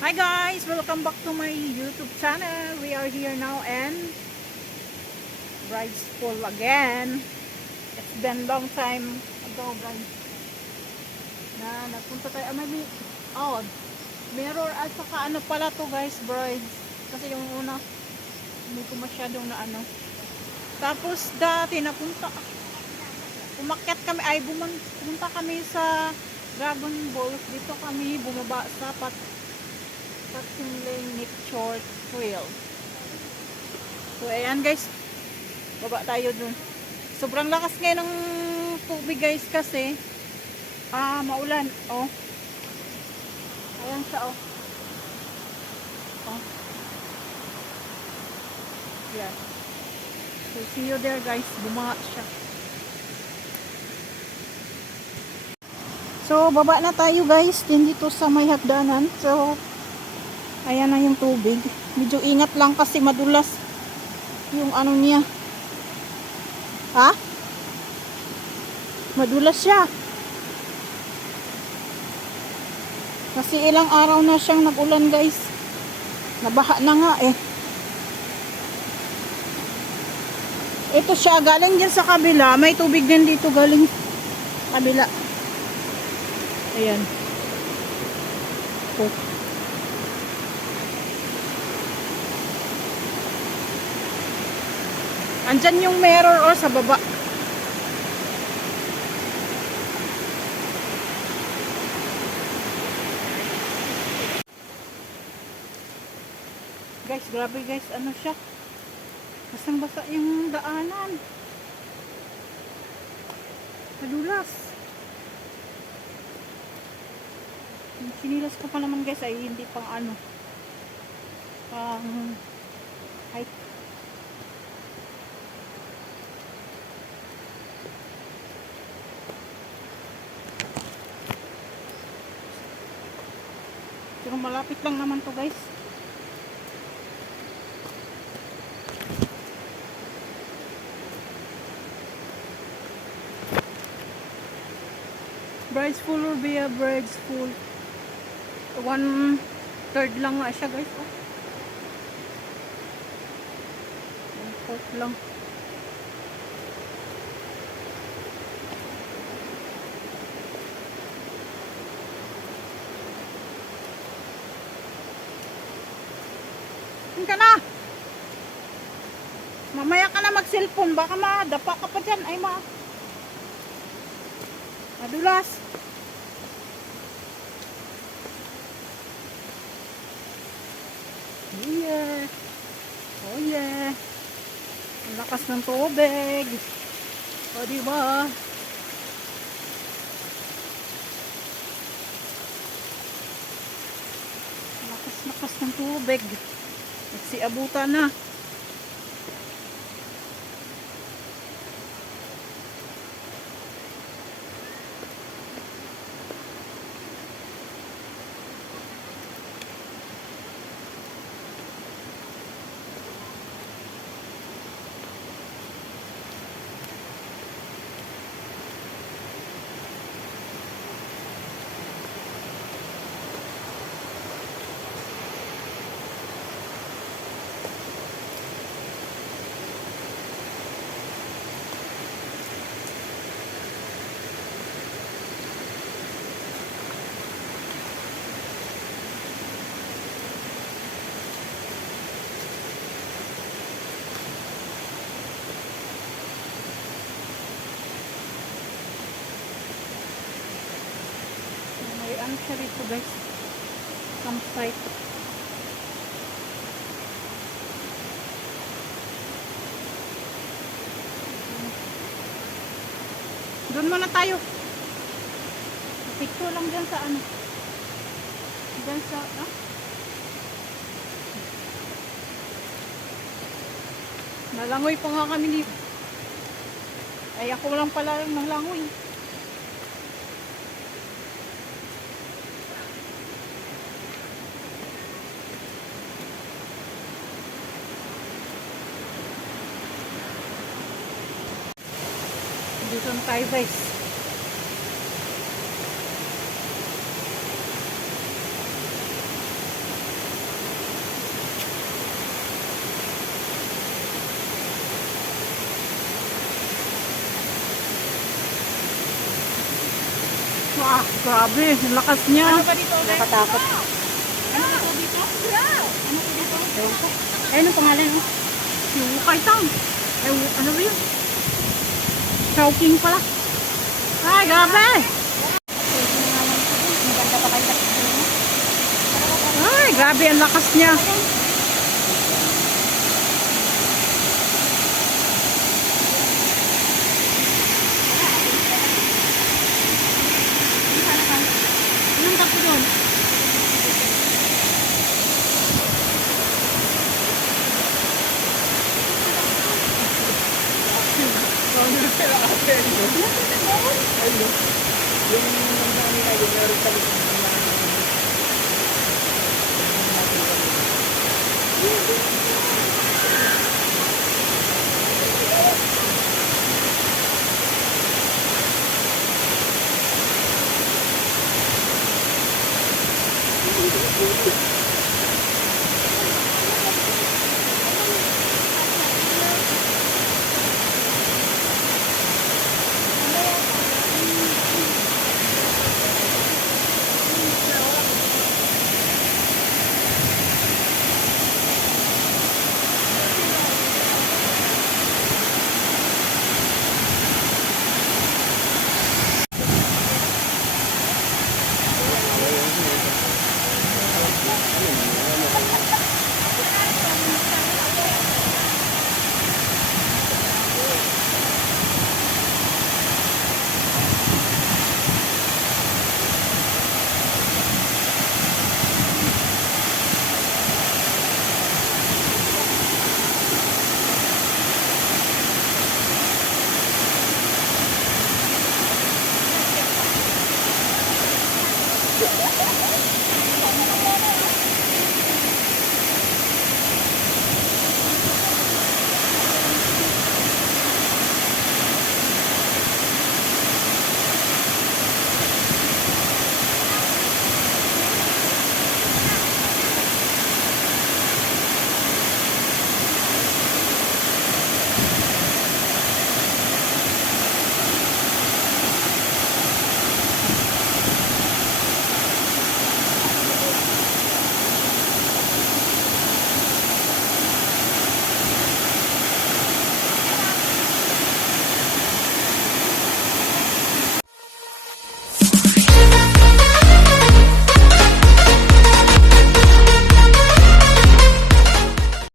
Hi guys! Welcome back to my YouTube channel. We are here now and bride's full again. It's been long time ago guys na nagpunta tayo. Mirror at saka ano pala to guys, brides. Kasi yung una hindi ko masyadong na ano. Tapos dati umakyat kami, pumunta kami sa Dragon Balls. Dito kami bumaba sa Patsinling Short Trail. So ayan guys, baba tayo dun. Sobrang lakas ngayon ng tubig guys kasi maulan. Oh, ayan siya. Oh, yan. So see you there guys, bumaha siya. So baba na tayo guys din dito sa may hagdanan. So ayan na yung tubig. Medyo ingat lang kasi madulas yung ano niya. Ha? Madulas siya. Kasi ilang araw na siyang nag-ulan guys. Nabaha na nga eh. Ito siya, galing dyan sa kabila. May tubig din dito galing kabila. Ayan. Oh. Andyan yung mirror o sa baba. Guys, grabe guys, ano siya? Basang-basa yung daanan. Madulas. Yung sinilas ko pa naman guys ay hindi pang ano. Height. Pero malapit lang naman to guys. Bride's full or be a bride's full. 1/3 lang nga siya guys. Oh. 1/4 lang. Ka na. Mamaya ka na mag-cellphone, baka madapa ka pa dyan. Ay madulas. Yeah. Oh yeah. Ang lakas ng tubig. O diba? Lakas ng tubig. Nagsiabutan na. Ano siya dito guys, campsite. Doon muna tayo, picture lang dyan sa ano, dyan sa nalangoy pa nga kami dito. Ay ako lang pala yung nalangoy. Dito na tayo guys. Grabe, ang lakas niya. Ano ba dito? Nakatakot. Ano ba ito dito? Ano ba dito? Ewan ko. Ayun ang pangalan, oh. Yung kaitang. Eh, ano ba yun? Chowking pala. Ay, grabe. Maganda pa kayo sa mo. Ay, grabe ang lakas niya. Anong tapo doon? Ano